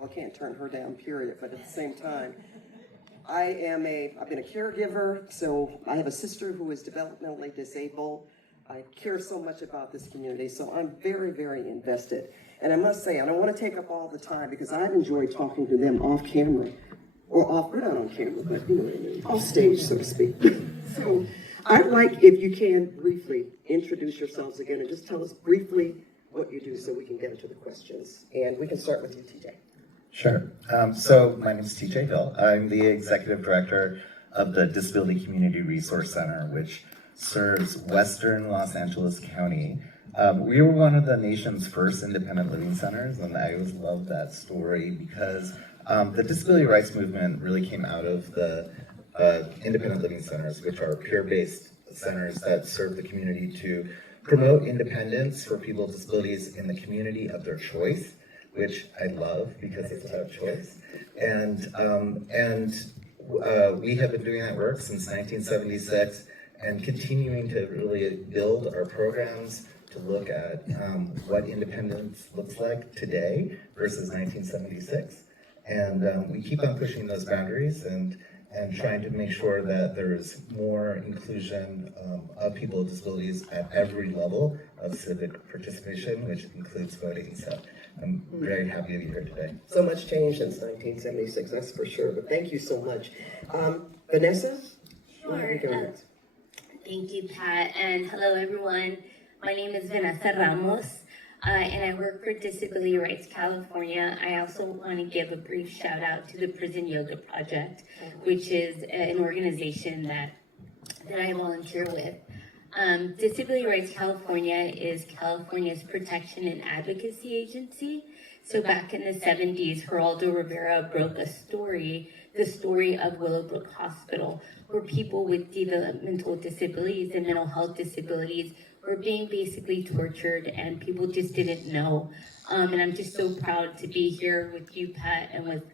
I can't turn her down, period, but at the same time, I've been a caregiver, so I have a sister who is developmentally disabled. I care so much about this community, so I'm very, very invested. And I must say, I don't want to take up all the time because I've enjoyed talking to them off camera, or off, we're not on camera, but you know what I mean, off stage, so to speak. So I'd like, if you can, briefly introduce yourselves again and just tell us briefly what you do so we can get into the questions. And we can start with you, TJ. Sure. So my name is TJ Hill. I'm the executive director of the Disability Community Resource Center, which serves Western Los Angeles County. We were one of the nation's first independent living centers, and I always love that story because the disability rights movement really came out of the independent living centers, which are peer-based centers that serve the community to promote independence for people with disabilities in the community of their choice, which I love because it's about choice. And we have been doing that work since 1976 and continuing to really build our programs to look at what independence looks like today versus 1976. And we keep on pushing those boundaries and trying to make sure that there's more inclusion of people with disabilities at every level of civic participation, which includes voting. So I'm very happy to be here today. So much change since 1976, that's for sure, but thank you so much. Vanessa? Sure. Thank you, Pat, and hello, everyone. My name is Vanessa Ramos, and I work for Disability Rights California. I also want to give a brief shout out to the Prison Yoga Project, which is an organization that I volunteer with. Disability Rights California is California's protection and advocacy agency. So back in the 70s, Geraldo Rivera broke the story of Willowbrook Hospital, where people with developmental disabilities and mental health disabilities were being basically tortured, and people just didn't know. And I'm just so proud to be here with you, Pat, and with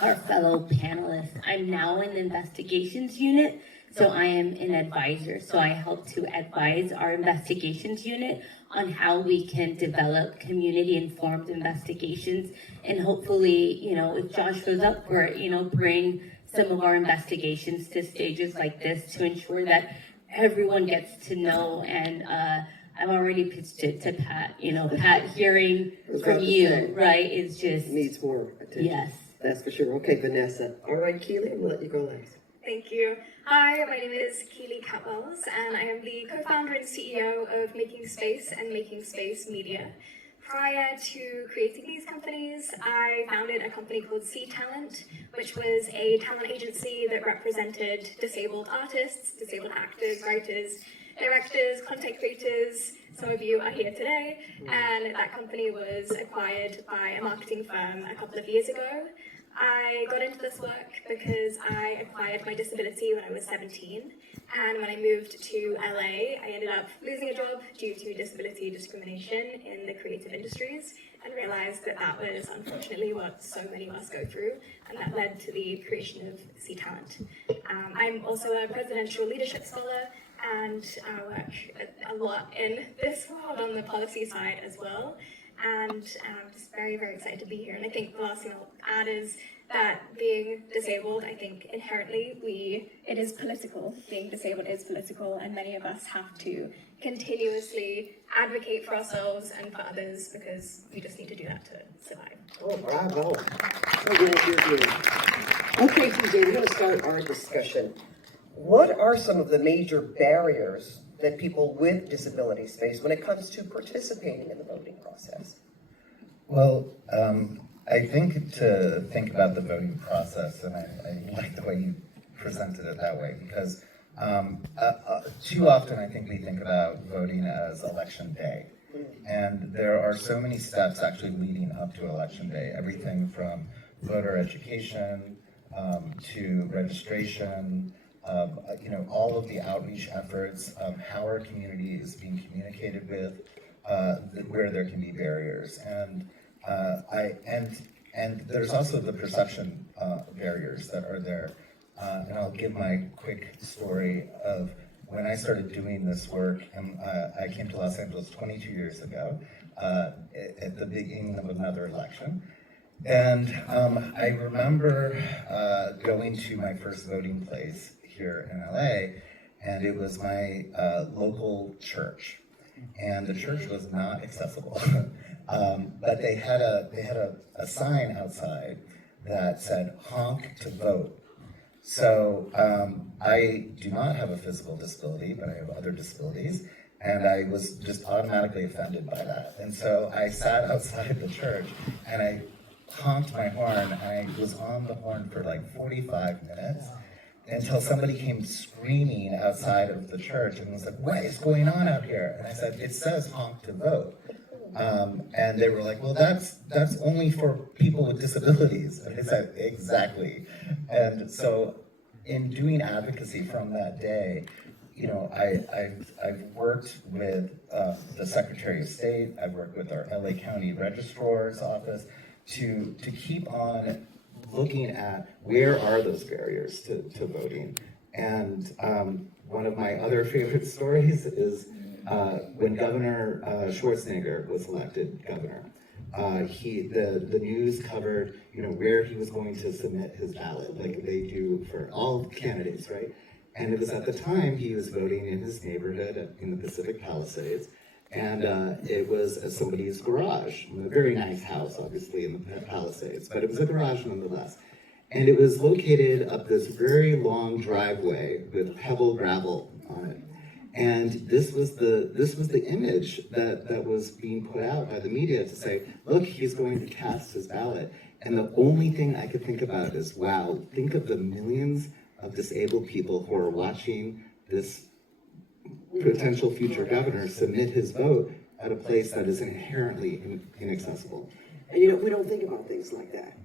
our fellow panelists. I'm now in the investigations unit, so I am an advisor. So I help to advise our investigations unit on how we can develop community-informed investigations, and hopefully, if Josh shows up for it, bring some of our investigations to stages like this to ensure that everyone gets to know. And I've already pitched it to Pat. Pat hearing from you, right, is just needs more attention. Yes. That's for sure. Okay, Vanessa. All right, Keely, I'm going to let you go last. Thank you. Hi, my name is Keely Catwells, and I am the co-founder and CEO of Making Space and Making Space Media. Prior to creating these companies, I founded a company called C Talent, which was a talent agency that represented disabled artists, disabled actors, writers, directors, content creators. Some of you are here today, and that company was acquired by a marketing firm a couple of years ago. I got into this work because I acquired my disability when I was 17, and when I moved to LA, I ended up losing a job due to disability discrimination in the creative industries, and realized that that was unfortunately what so many of us go through, and that led to the creation of C Talent. I'm also a presidential leadership scholar, and I work a lot in this world on the policy side as well. And I'm just very, very excited to be here. And I think the last thing I'll add is that being disabled, I think inherently it is political. Being disabled is political, and many of us have to continuously advocate for ourselves and for others because we just need to do that to survive. Oh, bravo. So glad you're here. Okay, TJ, we're going to start our discussion. What are some of the major barriers that people with disabilities face when it comes to participating in the voting process? Well, I think to think about the voting process, and I like the way you presented it that way, because too often I think we think about voting as election day. And there are so many steps actually leading up to election day, everything from voter education to registration, all of the outreach efforts, how our community is being communicated with, where there can be barriers, and there's also the perception barriers that are there. And I'll give my quick story of when I started doing this work, and I came to Los Angeles 22 years ago at the beginning of another election. And I remember going to my first voting place here in LA, and it was my local church. And the church was not accessible. But they had a sign outside that said, "Honk to vote." So I do not have a physical disability, but I have other disabilities. And I was just automatically offended by that. And so I sat outside the church and I honked my horn, and I was on the horn for like 45 minutes until somebody came screaming outside of the church and was like, "What is going on out here?" And I said, "It says honk to vote." And they were like, "Well, that's only for people with disabilities." And I said, "Exactly." And so in doing advocacy from that day, you know, I've worked with the Secretary of State, I've worked with our LA County Registrar's Office to keep on looking at where are those barriers to voting. And one of my other favorite stories is when Governor Schwarzenegger was elected governor. The news covered, you know, where he was going to submit his ballot, like they do for all candidates, right? And it was at the time he was voting in his neighborhood in the Pacific Palisades, and it was at somebody's garage, a very nice house, obviously, in the Palisades, but it was a garage nonetheless. And it was located up this very long driveway with pebble gravel on it. And this was the image that was being put out by the media to say, look, he's going to cast his ballot. And the only thing I could think about is, wow, think of the millions of disabled people who are watching this potential future governor submit his vote at a place that is inherently inaccessible. And you know, we don't think about things like that.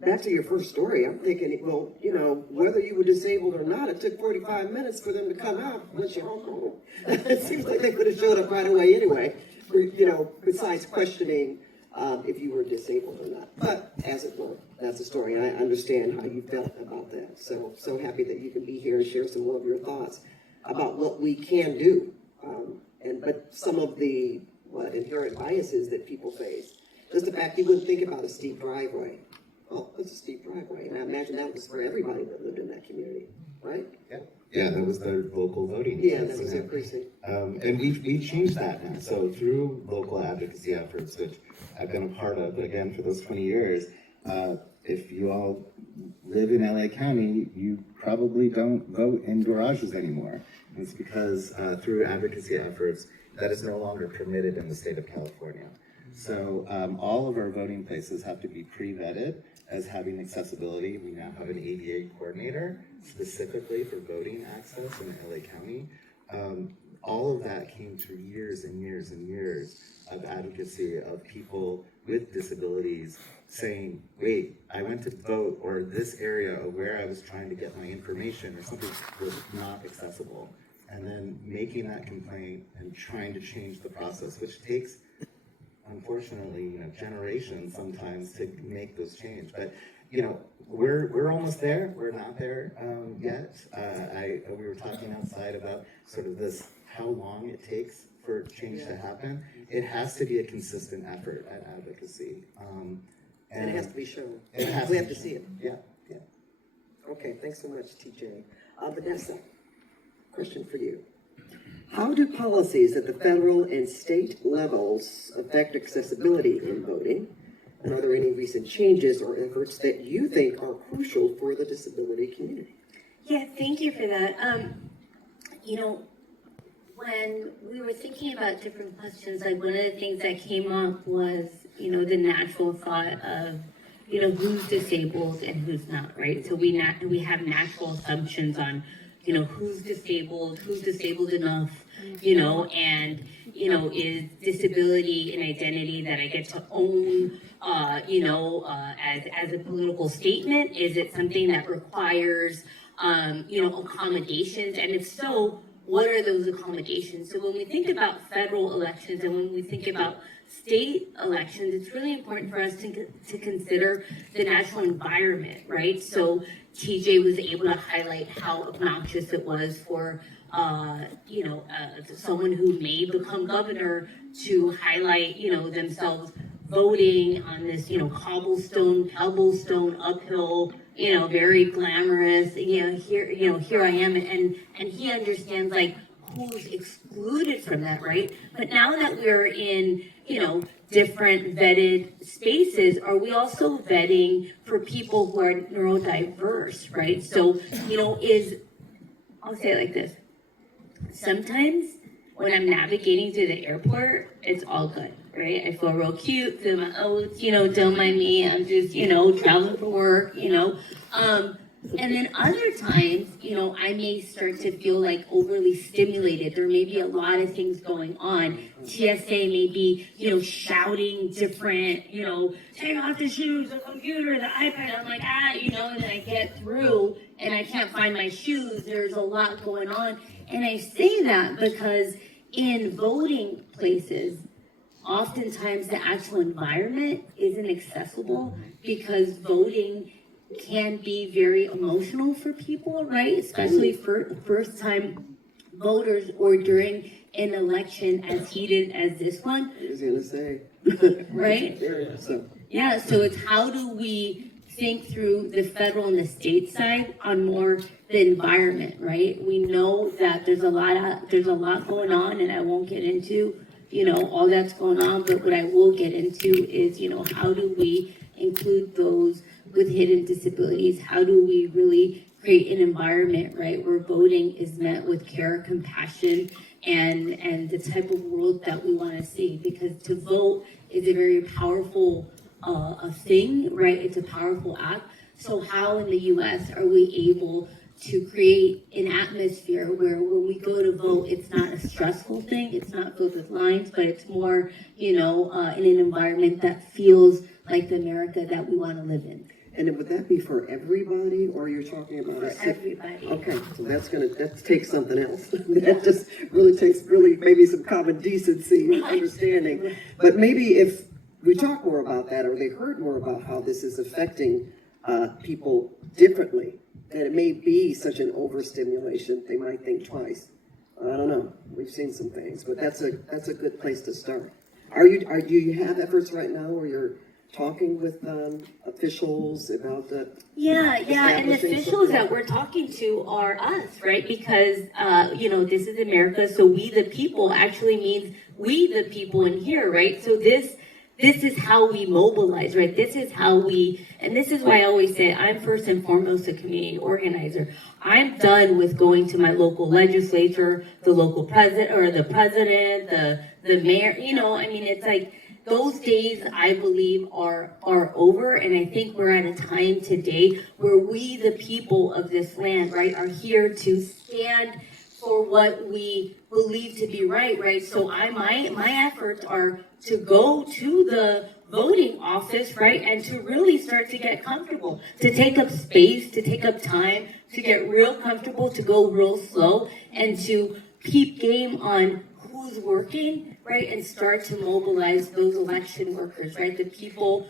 Back to your first story, I'm thinking, well, you know, whether you were disabled or not, it took 45 minutes for them to come out once you're home. It seems like they could have showed up right away anyway, you know, besides questioning if you were disabled or not. But as it were, that's the story, and I understand how you felt about that. So happy that you can be here and share some more of your thoughts about what we can do, but some of the inherent biases that people face. Just the fact you wouldn't think about a steep driveway. Oh, it's a steep driveway, and I imagine that was for everybody that lived in that community, right? Yeah, that was their local voting. Yeah, that was their precinct. And we've changed that now. So through local advocacy efforts, which I've been a part of, again, for those 20 years, if you all live in LA County, you probably don't vote in garages anymore. It's because through advocacy efforts, that is no longer permitted in the state of California. So all of our voting places have to be pre-vetted as having accessibility. We now have an ADA coordinator specifically for voting access in LA County. All of that came through years and years and years of advocacy of people with disabilities saying, wait, I went to vote, or this area of where I was trying to get my information or something was not accessible. And then making that complaint and trying to change the process, which takes, unfortunately, you know, generations sometimes to make those change. But you know, we're almost there. We're not there yet. We were talking outside about sort of this, how long it takes for change to happen. It has to be a consistent effort at advocacy, And it has to be shown. we have to see it. Yeah. Okay, thanks so much, TJ. Vanessa, question for you. How do policies at the federal and state levels affect accessibility in voting? And are there any recent changes or efforts that you think are crucial for the disability community? Yeah, thank you for that. You know, when we were thinking about different questions, like one of the things that came up was, you know, the natural thought of, you know, who's disabled and who's not, right? So we have natural assumptions on, you know, who's disabled enough, you know, and, you know, is disability an identity that I get to own, you know, as a political statement? Is it something that requires, you know, accommodations? And if so, what are those accommodations? So when we think about federal elections and when we think about state elections, it's really important for us to consider the natural environment, right? So TJ was able to highlight how obnoxious it was for, you know, someone who may become governor to highlight, you know, themselves voting on this, cobblestone, uphill, very glamorous, here I am, and he understands, like, who's excluded from that, right? But now that we're in, different vetted spaces, are we also vetting for people who are neurodiverse, right? So, I'll say it like this. Sometimes when I'm navigating through the airport, it's all good, right? I feel real cute, feel my oats, don't mind me, I'm just, traveling for work, and then other times, I may start to feel like overly stimulated. There may be a lot of things going on. TSA may be, shouting different, take off the shoes, the computer, the iPad. I'm like, and then I get through and I can't find my shoes. There's a lot going on. And I say that because in voting places, oftentimes the actual environment isn't accessible because voting can be very emotional for people, right? Especially for first-time voters or during an election as heated as this one. I was gonna say. Right? Yeah, so it's how do we think through the federal and the state side on more the environment, right? We know that there's a lot going on, and I won't get into, all that's going on, but what I will get into is, how do we include those with hidden disabilities? How do we really create an environment, right, where voting is met with care, compassion, and the type of world that we want to see? Because to vote is a very powerful thing, right? It's a powerful act. So how in the U.S. are we able to create an atmosphere where when we go to vote, it's not a stressful thing, it's not filled with lines, but it's more, in an environment that feels like the America that we want to live in. And would that be for everybody, or you're talking about For everybody. Okay, so that takes something else. That just really takes maybe some common decency and understanding. But maybe if we talk more about that, or they heard more about how this is affecting people differently, that it may be such an overstimulation, they might think twice. I don't know. We've seen some things, but that's a good place to start. Do you have efforts right now where you're talking with officials about the and the officials that we're talking to are us, right? Because this is America, so we the people actually means we the people in here, right? So this is how we mobilize, right? This is how and this is why I always say I'm first and foremost a community organizer. I'm done with going to my local legislature, the local president, or the president, the mayor, it's like, those days, I believe, are over, and I think we're at a time today where we, the people of this land, right, are here to stand for what we believe to be right? So my efforts are to go to the voting office, right, and to really start to get comfortable, to take up space, to take up time, to get real comfortable, to go real slow, and to keep game on who's working, right, and start to mobilize those election workers, right, the people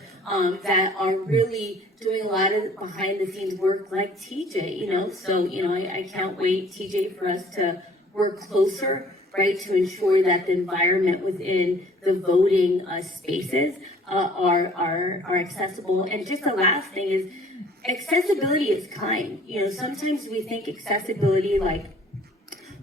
that are really doing a lot of behind the scenes work like TJ, so, I can't wait, TJ, for us to work closer, right, to ensure that the environment within the voting spaces are accessible. And just the last thing is, accessibility is kind. Sometimes we think accessibility, like,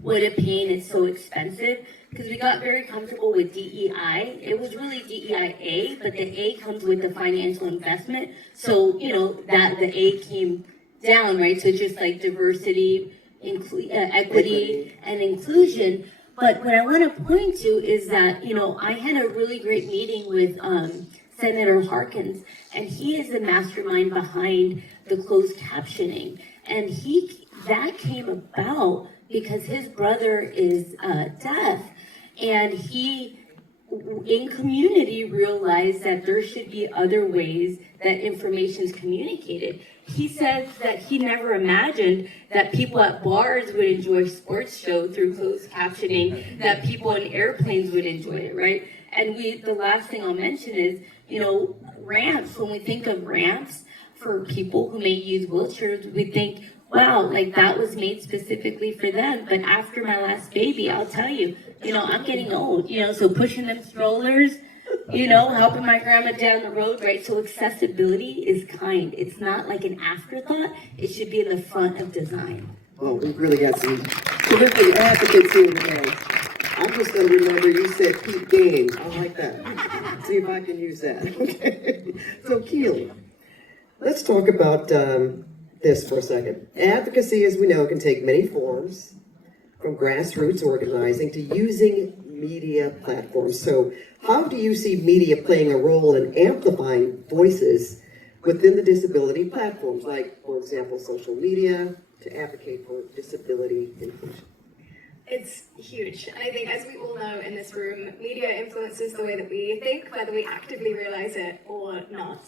what a pain, it's so expensive, because we got very comfortable with DEI. It was really DEIA, but the A comes with the financial investment. So, that the A came down, right? So just like diversity, equity, and inclusion. But what I want to point to is that, I had a really great meeting with Senator Harkins, and he is the mastermind behind the closed captioning. And that came about because his brother is deaf, and he, in community, realized that there should be other ways that information is communicated. He says that he never imagined that people at bars would enjoy sports shows through closed captioning, that people in airplanes would enjoy it, right? And the last thing I'll mention is, ramps. When we think of ramps for people who may use wheelchairs, we think, wow, like that was made specifically for them. But after my last baby, I'll tell you, I'm getting old, so pushing them strollers, you know, helping my grandma down the road, right? So accessibility is kind. It's not like an afterthought. It should be in the front of design. Oh, we've really got some terrific advocates here today. I'm just going to remember you said keep game. I like that. See if I can use that. Okay. So, Keely, let's talk about this for a second. Advocacy, as we know, can take many forms, from grassroots organizing to using media platforms. So, how do you see media playing a role in amplifying voices within the disability platforms, like, for example, social media, to advocate for disability inclusion? It's huge. And I think, as we all know in this room, media influences the way that we think, whether we actively realize it or not.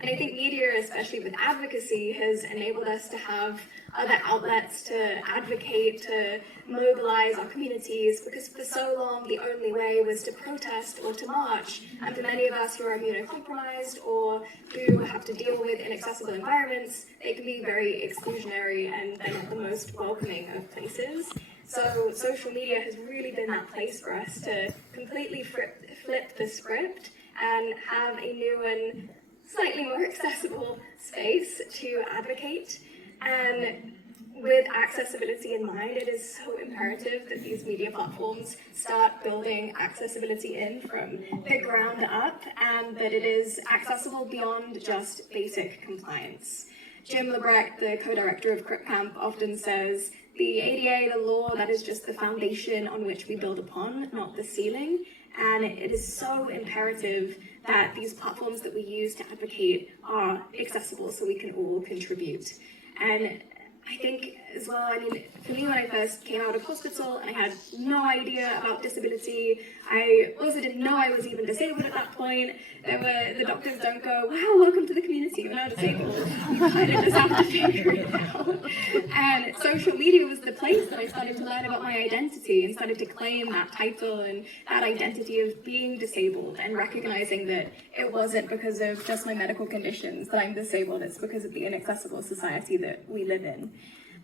And I think media, especially with advocacy, has enabled us to have other outlets to advocate, to mobilize our communities, because for so long the only way was to protest or to march. And for many of us who are immunocompromised or who have to deal with inaccessible environments, they can be very exclusionary and they're not the most welcoming of places. So social media has really been that place for us to completely flip the script and have a new and slightly more accessible space to advocate. And with accessibility in mind, it is so imperative that these media platforms start building accessibility in from the ground up, and that it is accessible beyond just basic compliance. Jim Lebrecht, the co-director of Crip Camp, often says, the ADA, the law, that is just the foundation on which we build upon, not the ceiling. And it is so imperative that these platforms that we use to advocate are accessible so we can all contribute. And I think as well, I mean, for me, when I first came out of hospital and I had no idea about disability, I also didn't know I was even disabled at that point. The doctors don't go, wow, welcome to the community, you're now disabled. You kind of just have to figure it out. And social media was the place that I started to learn about my identity and started to claim that title and that identity of being disabled and recognizing that it wasn't because of just my medical conditions that I'm disabled, it's because of the inaccessible society that we live in.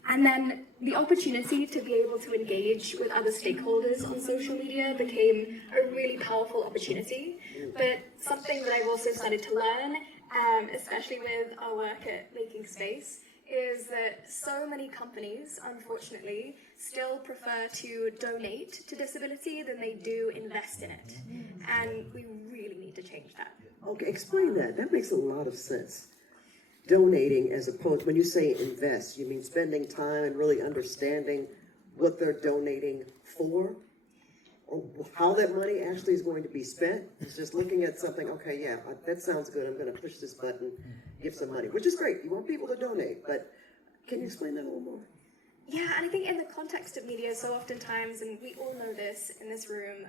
And then the opportunity to be able to engage with other stakeholders on social media became a really powerful opportunity. But something that I've also started to learn, especially with our work at Making Space, is that so many companies, unfortunately, still prefer to donate to disability than they do invest in it. And we really need to change that. Okay, explain that. That makes a lot of sense. Donating as opposed, when you say invest, you mean spending time and really understanding what they're donating for? Or how that money actually is going to be spent? It's just looking at something, okay, yeah, that sounds good, I'm going to push this button, give some money, which is great. You want people to donate, but can you explain that a little more? Yeah, and I think in the context of media, so oftentimes, and we all know this in this room,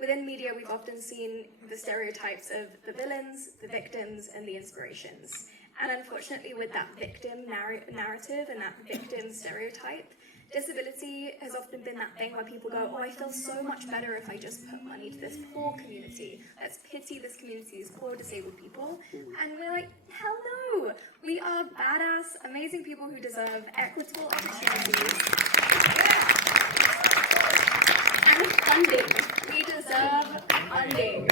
within media we've often seen the stereotypes of the villains, the victims, and the inspirations. And unfortunately, with that victim narrative and that victim stereotype, disability has often been that thing where people go, oh, I feel so much better if I just put money to this poor community. Let's pity this community's poor disabled people. And we're like, hell no! We are badass, amazing people who deserve equitable opportunities. And funding. We deserve funding.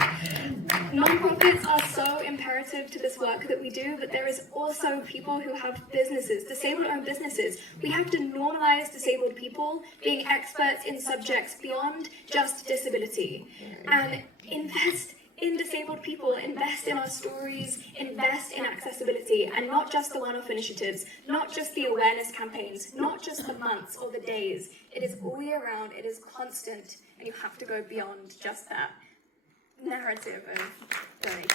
Nonprofits are so imperative to this work that we do, but there is also people who have businesses, disabled-owned businesses. We have to normalize disabled people being experts in subjects beyond just disability. And invest in disabled people, invest in our stories, invest in accessibility, and not just the one-off initiatives, not just the awareness campaigns, not just the months or the days. It is all year round, it is constant, and you have to go beyond just that narrative of donation.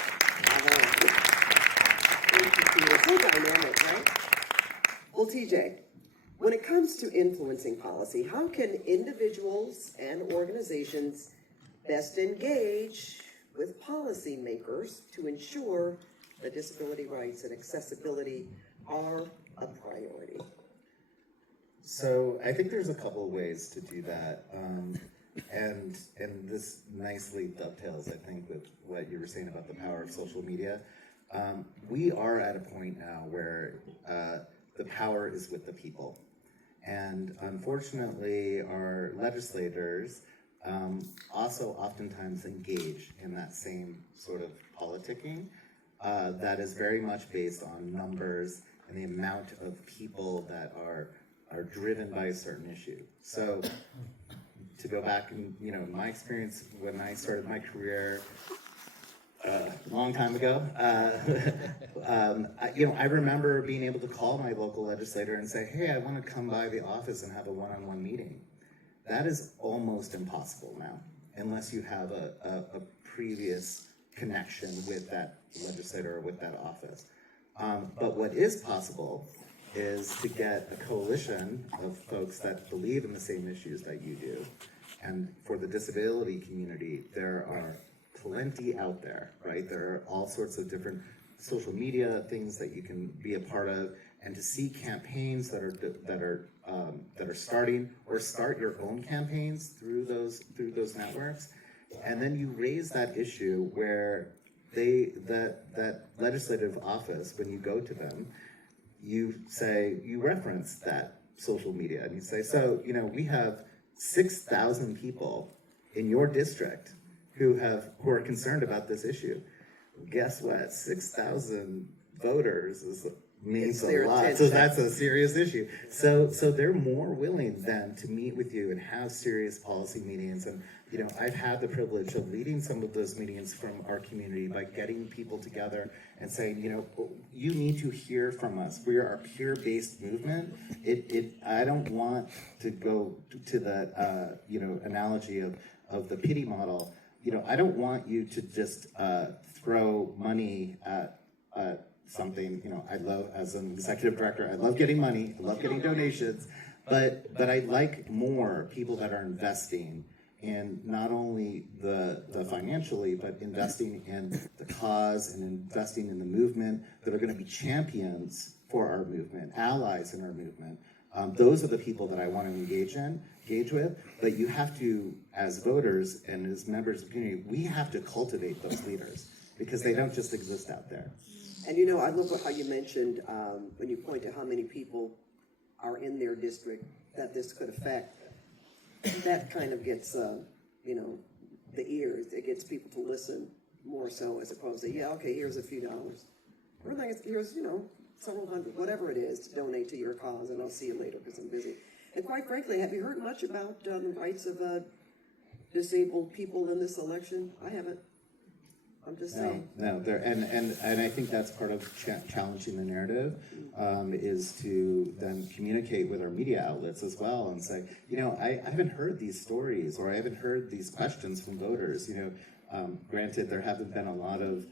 It's so dynamic, right? Well, TJ, when it comes to influencing policy, how can individuals and organizations best engage with policymakers to ensure that disability rights and accessibility are a priority? So I think there's a couple of ways to do that. And this nicely dovetails, I think, with what you were saying about the power of social media. We are at a point now where the power is with the people. And unfortunately, our legislators also oftentimes engage in that same sort of politicking that is very much based on numbers and the amount of people that are driven by a certain issue. So to go back and, my experience when I started my career a long time ago, I remember being able to call my local legislator and say, hey, I want to come by the office and have a one-on-one meeting. That is almost impossible now, unless you have a previous connection with that legislator or with that office. But what is possible is to get a coalition of folks that believe in the same issues that you do. And for the disability community, there are plenty out there, right? There are all sorts of different social media things that you can be a part of, and to see campaigns that are starting, or start your own campaigns through those networks, and then you raise that issue where that legislative office, when you go to them, you reference that social media, and you say, so we have 6,000 people in your district who are concerned about this issue. Guess what? 6,000 voters means a lot. So that's a serious issue. So they're more willing then to meet with you and have serious policy meetings. And I've had the privilege of leading some of those meetings from our community by getting people together and saying, you need to hear from us. We are a peer-based movement. I don't want to go to that analogy of the pity model. I don't want you to just throw money at something. I love, as an executive director, I love getting money, I love getting donations, but I like more people that are investing in not only the financially, but investing in the cause and investing in the movement, that are going to be champions for our movement, allies in our movement. Those are the people that I want to engage with, but you have to, as voters and as members of the community, we have to cultivate those leaders, because they don't just exist out there. And I love how you mentioned, when you point to how many people are in their district that this could affect, that kind of gets, the ears, it gets people to listen more so, as opposed to, here's a few dollars. Or here's, several hundred, whatever it is, to donate to your cause, and I'll see you later because I'm busy. And quite frankly, have you heard much about the rights of disabled people in this election? I haven't. I'm just saying. No, and I think that's part of challenging the narrative, is to then communicate with our media outlets as well and say, I haven't heard these stories, or I haven't heard these questions from voters. Granted, there haven't been a lot of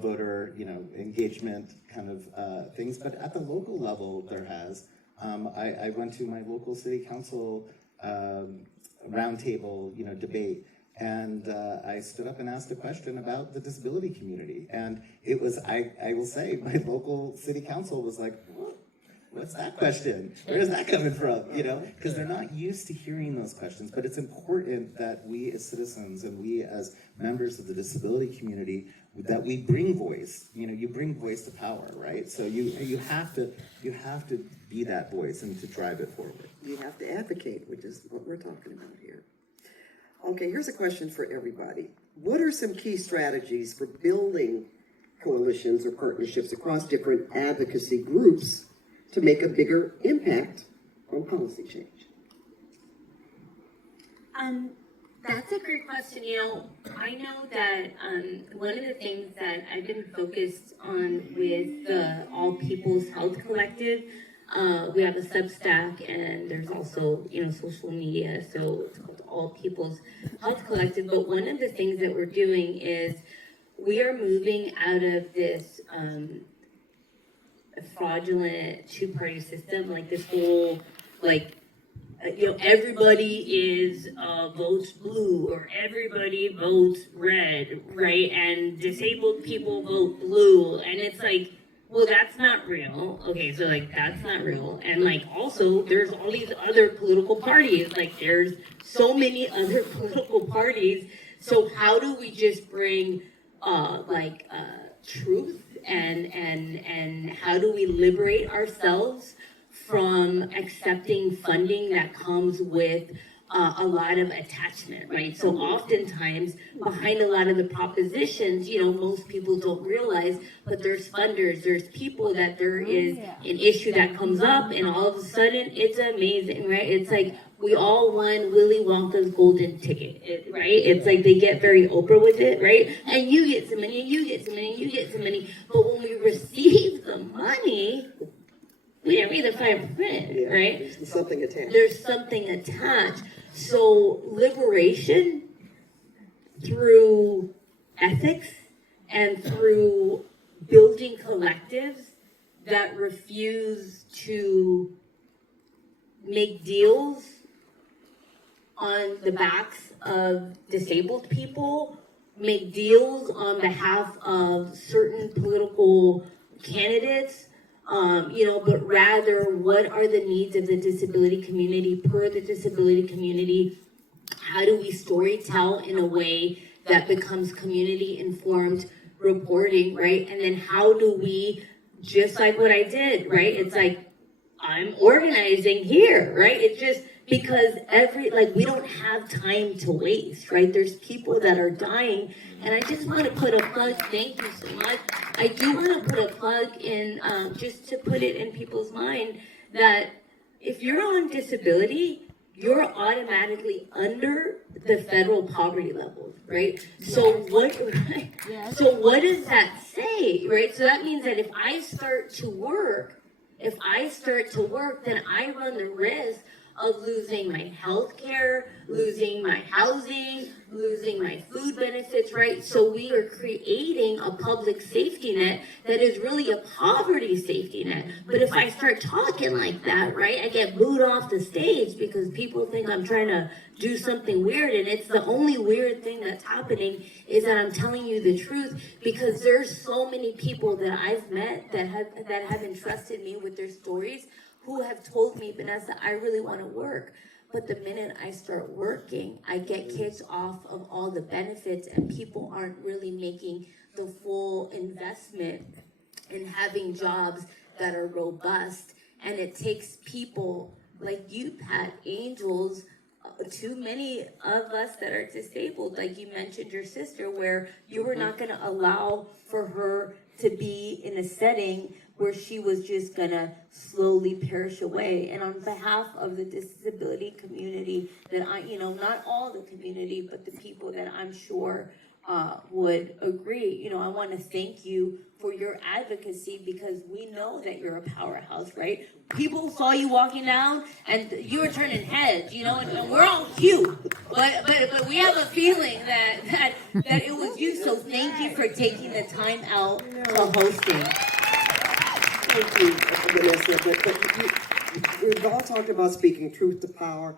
voter, engagement kind of things, but at the local level, there has. I went to my local city council roundtable, debate. And I stood up and asked a question about the disability community. And it was, I will say, my local city council was like, what's that question? Where is that coming from? Because they're not used to hearing those questions. But it's important that we as citizens and we as members of the disability community, that we bring voice. You bring voice to power, right? So you have to be that voice and to drive it forward. You have to advocate, which is what we're talking about here. Okay, here's a question for everybody. What are some key strategies for building coalitions or partnerships across different advocacy groups to make a bigger impact on policy change? That's a great question. I know that one of the things that I've been focused on with the All People's Health Collective, we have a Substack, and there's also, social media, so it's called All People's Health Collective. But one of the things that we're doing is we are moving out of this fraudulent two-party system, like this whole, everybody is votes blue, or everybody votes red, right? And disabled people vote blue, and it's like, well, that's not real. Okay, so that's not real. And also there's all these other political parties. There's so many other political parties. So how do we just bring truth and how do we liberate ourselves from accepting funding that comes with a lot of attachment, right? So oftentimes behind a lot of the propositions, most people don't realize, but there's funders, there's people that there is an issue that comes up and all of a sudden it's amazing, right? It's like we all won Willy Wonka's golden ticket, right? It's like they get very Oprah with it, right? And you get some money, and you get some money, and you get some money. But when we receive the money, we didn't read the fine print, right? There's something attached. There's something attached. So liberation through ethics and through building collectives that refuse to make deals on the backs of disabled people, make deals on behalf of certain political candidates, but rather what are the needs of the disability community per the disability community? How do we storytell in a way that becomes community informed reporting, right? And then how do we, just like what I did, right? It's like, I'm organizing here, right? It's just because we don't have time to waste, right? There's people that are dying, and I just want to put a plug, thank you so much. I do want to put a plug in, just to put it in people's mind, that if you're on disability, you're automatically under the federal poverty levels, right? So what does that say, right? So that means that if I start to work, then I run the risk of losing my health care, losing my housing, losing my food benefits, right? So we are creating a public safety net that is really a poverty safety net. But if I start talking like that, right, I get booed off the stage because people think I'm trying to do something weird, and it's the only weird thing that's happening is that I'm telling you the truth, because there's so many people that I've met that have entrusted me with their stories, who have told me, Vanessa, I really want to work. But the minute I start working, I get kicked off of all the benefits, and people aren't really making the full investment in having jobs that are robust. And it takes people like you, Pat, angels, too many of us that are disabled, like you mentioned your sister, where you were not going to allow for her to be in a setting where she was just gonna slowly perish away. And on behalf of the disability community, that not all the community, but the people that I'm sure would agree, I want to thank you for your advocacy, because we know that you're a powerhouse, right? People saw you walking down and you were turning heads, and we're all cute, but we have a feeling that it was you. So thank you for taking the time out to hosting. Thank you, Vanessa. But we've all talked about speaking truth to power.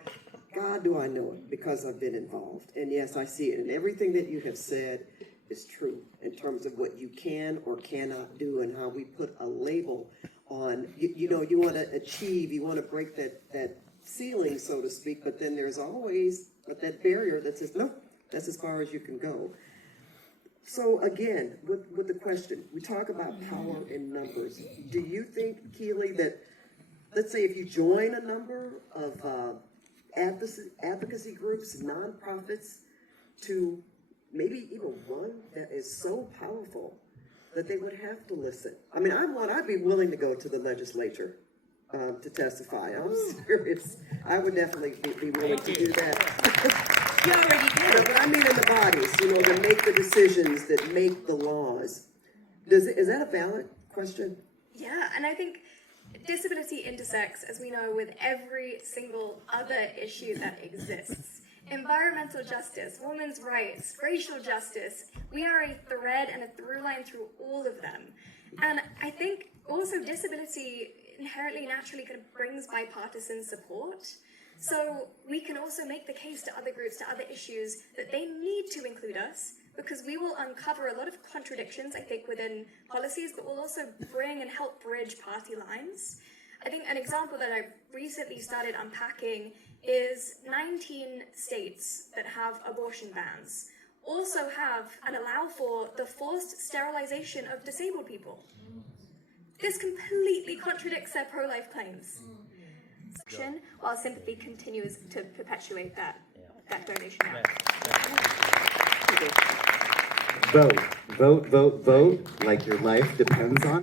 God, do I know it, because I've been involved. And yes, I see it. And everything that you have said is true in terms of what you can or cannot do, and how we put a label on, you want to achieve, you want to break that ceiling, so to speak, but then there's always that barrier that says, no, that's as far as you can go. So again, with the question, we talk about power in numbers. Do you think, Keely, that, let's say if you join a number of advocacy groups, nonprofits, to maybe even one that is so powerful that they would have to listen? I mean, I'd be willing to go to the legislature to testify. I'm serious. I would definitely be willing to do that. You already did. But I mean in the bodies, to make the decisions that make the laws. Is that a valid question? Yeah, and I think disability intersects, as we know, with every single other issue that exists. Environmental justice, women's rights, racial justice, we are a thread and a through line through all of them. And I think also disability inherently, naturally kind of brings bipartisan support. So we can also make the case to other groups, to other issues, that they need to include us, because we will uncover a lot of contradictions, I think, within policies, but will also bring and help bridge party lines. I think an example that I've recently started unpacking is 19 states that have abortion bans also have and allow for the forced sterilization of disabled people. This completely contradicts their pro-life claims. action, while sympathy continues to perpetuate that donation. Vote, vote, vote, vote, like your life depends on